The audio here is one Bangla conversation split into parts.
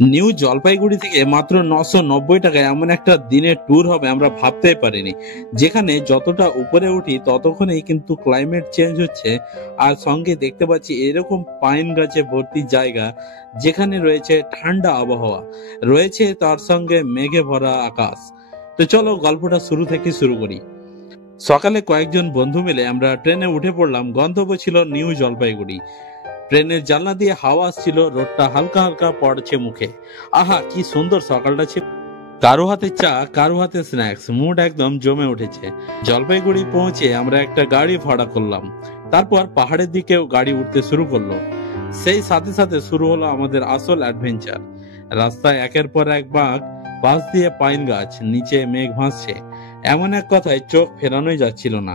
নিউ জলপাইগুড়ি থেকে মাত্র 990 টাকায় এমন একটা দিনের ট্যুর হবে আমরা ভাবতেই পারিনি। যেখানে যতটা উপরে উঠি ততক্ষণেই কিন্তু ক্লাইমেট চেঞ্জ হচ্ছে, আর সঙ্গে দেখতে পাচ্ছি এরকম পাইন গাছে ভর্তি জায়গা, যেখানে রয়েছে ঠান্ডা আবহাওয়া, রয়েছে তার সঙ্গে মেঘে ভরা আকাশ। তো চলো গল্পটা শুরু থেকে শুরু করি। সকালে কয়েকজন বন্ধু মিলে আমরা ট্রেনে উঠে পড়লাম। গন্তব্য ছিল নিউ জলপাইগুড়ি। ট্রেনের জানলা দিয়ে হাওয়া আসছিল, রোদটা হালকা হালকা পড়ছে মুখে। আহা, কি সুন্দর সকালটা ছিল। কারো হাতে চা, কারো হাতে স্ন্যাক্স, মুড একদম জমে উঠেছে। জলপাইগুড়ি পৌঁছে আমরা একটা গাড়ি ভাড়া করলাম। তারপর পাহাড়ের দিকেও গাড়ি উঠতে শুরু করলো। সেই সাথে সাথে শুরু হলো আমাদের আসল অ্যাডভেঞ্চার। রাস্তায় একের পর এক বাঁক, পাশ দিয়ে পাইন গাছ, নিচে মেঘ ভাসছে। এমন এক কথায় চোখ ফেরানোই যাচ্ছিল না।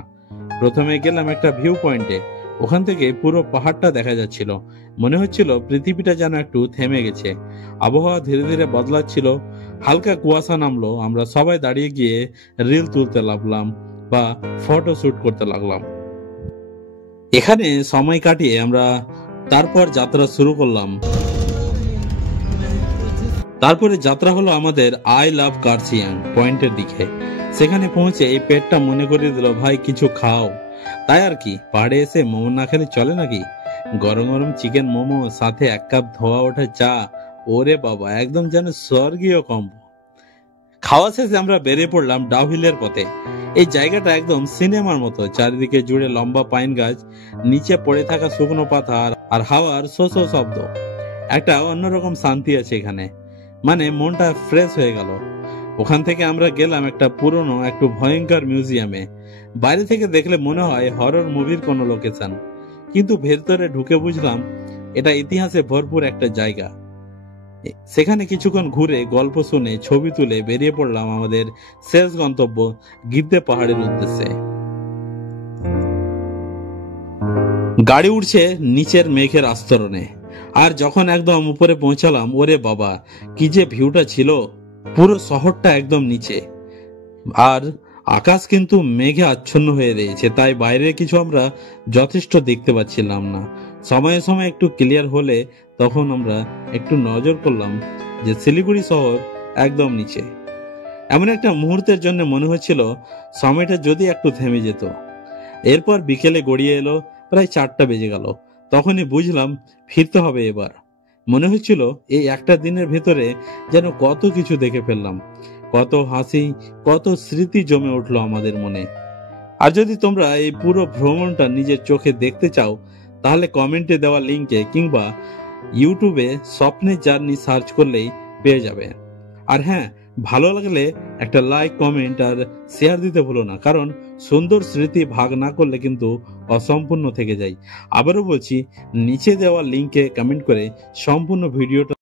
প্রথমে গেলাম একটা ভিউ পয়েন্টে। ওখান থেকে পুরো পাহাড়টা দেখা যাচ্ছিল। মনে হচ্ছিল পৃথিবীটা যেন একটু থেমে গেছে। আবহাওয়া ধীরে ধীরে বদলাচ্ছিল, হালকা কুয়াশা নামলো। আমরা সবাই দাঁড়িয়ে গিয়ে রিল তুলতে লাগলাম বা ফটো শুট করতে লাগলাম। এখানে সময় কাটিয়ে আমরা তারপর যাত্রা শুরু করলাম। তারপরে যাত্রা হলো আমাদের আই লাভ কার্সিয়াং পয়েন্টের দিকে। সেখানে পৌঁছে এই পেটটা মনে করিয়ে দিল, ভাই কিছু খাও। তাই আর কি, পাহাড়ে এসে মোমো না খেলে চলে নাকি? গরম গরম চিকেন মোমো, সাথে 1 কাপ ধোয়া ওঠা চা। ওরে বাবা, একদম যেন স্বর্গীয় কম্বো। খাওয়া শেষে আমরা বেরিয়ে পড়লাম ডাউহিলের পথে। এই জায়গাটা একদম সিনেমার মতো। চারিদিকে জুড়ে লম্বা পাইন গাছ, নিচে পড়ে থাকা শুকনো পাতা আর হাওয়ার শো শো শব্দ। একটা অন্যরকম শান্তি আছে এখানে, মানে মনটা ফ্রেশ হয়ে গেল। ওখান থেকে আমরা গেলাম একটা পুরনো, একটু ভয়ঙ্কর মিউজিয়ামে। বাইরে থেকে দেখলে মনে হয় হরর মুভির কোনো লোকেশন, কিন্তু ভেতরে ঢুকে বুঝলাম এটা ইতিহাসে ভরপুর একটা জায়গা। সেখানে কিছুক্ষণ ঘুরে, গল্প শুনে, ছবি তুলে বেরিয়ে পড়লাম আমাদের শেষ গন্তব্য গিদ্দে পাহাড়ের উদ্দেশ্যে। গাড়ি উঠছে নিচের মেঘের আস্তরণে, আর যখন একদম উপরে পৌঁছালাম, ওরে বাবা, কি যে ভিউটা ছিল! পুরো শহরটা একদম নিচে, আর আকাশ কিন্তু মেঘে আচ্ছন্ন হয়ে রয়েছে, তাই বাইরে কিছু আমরা যথেষ্ট দেখতে পাচ্ছিলাম না। সময়ে সময়ে একটু ক্লিয়ার হলে তখন আমরা একটু নজর করলাম যে শিলিগুড়ি শহর একদম নিচে। এমন একটা মুহূর্তের জন্য মনে হচ্ছিল সময়টা যদি একটু থেমে যেত। এরপর বিকেলে গড়িয়ে এলো, প্রায় 4টা বেজে গেল। তখনই বুঝলাম ফিরতে হবে এবার। মনে হচ্ছিল এই একটা দিনের ভেতরে যেন কত কিছু দেখে ফেললাম, কত হাসি, কত স্মৃতি জমে উঠলো আমাদের মনে। আর যদি তোমরা এই পুরো ভ্রমণটা নিজের চোখে দেখতে চাও, তাহলে কমেন্টে দেওয়া লিঙ্কে কিংবা ইউটিউবে স্বপ্নের জার্নি সার্চ করলেই পেয়ে যাবে। আর হ্যাঁ, ভালো লাগলে একটা লাইক, কমেন্ট আর শেয়ার দিতে ভুলো না, কারণ সুন্দর স্মৃতি ভাগ না করলে কিন্তু অসম্পূর্ণ থেকে যায়। আবারও বলছি, নিচে দেওয়া লিঙ্কে কমেন্ট করে সম্পূর্ণ ভিডিওটা